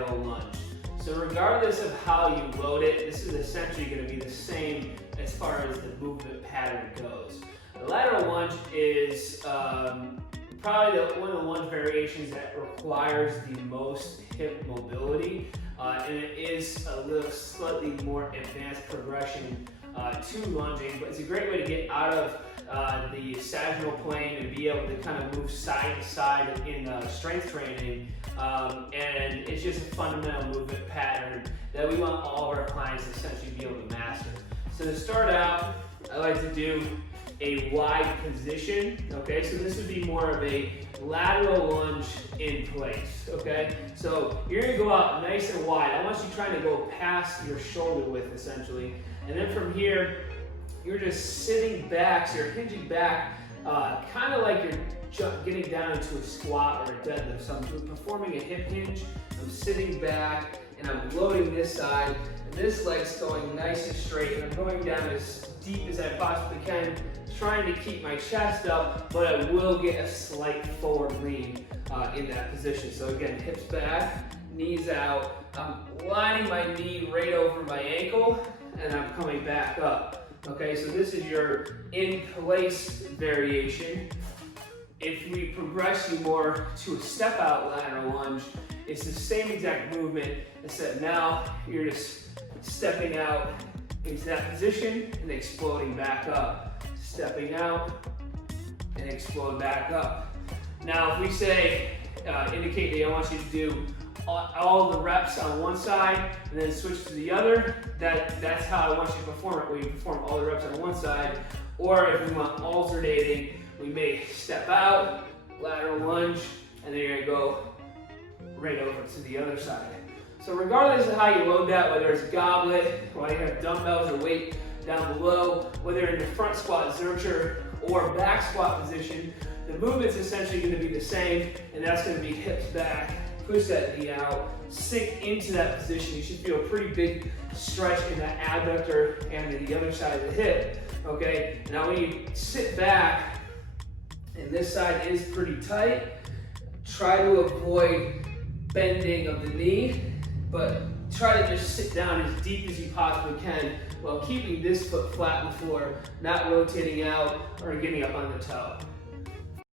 lateral lunge. So regardless of how you load it, this is essentially going to be the same as far as the movement pattern goes. The lateral lunge is probably one of the lunge variations that requires the most hip mobility, and it is a little slightly more advanced progression to lunging, but it's a great way to get out of the sagittal plane and be able to kind of move side to side in strength training, and it's just a fundamental movement pattern that we want all of our clients to essentially be able to master. So to start out, I like to do a wide position, okay? So this would be more of a lateral lunge in place, okay? So you're gonna go out nice and wide. I want you trying to go past your shoulder width, essentially. And then from here, you're just sitting back, so you're hinging back, kind of like you're getting down into a squat or a deadlift. So I'm performing a hip hinge, I'm sitting back, and I'm loading this side, and this leg's going nice and straight, and I'm going down as deep as I possibly can, trying to keep my chest up, but I will get a slight forward lean in that position. So again, hips back, knees out, I'm lining my knee right over my ankle, and I'm coming back up. Okay, so this is your in-place variation. If we progress you more to a step-out lateral lunge, it's the same exact movement, except now you're just stepping out into that position and exploding back up. Stepping out and explode back up. Now, if we say, indicate that I want you to do all the reps on one side and then switch to the other, that's how I want you to perform it, where you perform all the reps on one side. Or if we want alternating, we may step out, lateral lunge, and then you're gonna go right over to the other side. So regardless of how you load that, whether it's goblet, whether you have dumbbells or weight down below, whether in the front squat zercher or back squat position, the movement's essentially gonna be the same, and that's gonna be hips back, push that knee out, sink into that position. You should feel a pretty big stretch in that abductor and the other side of the hip, okay? Now when you sit back, and this side is pretty tight, try to avoid bending of the knee, but try to just sit down as deep as you possibly can while keeping this foot flat on the floor, not rotating out or getting up on the toe.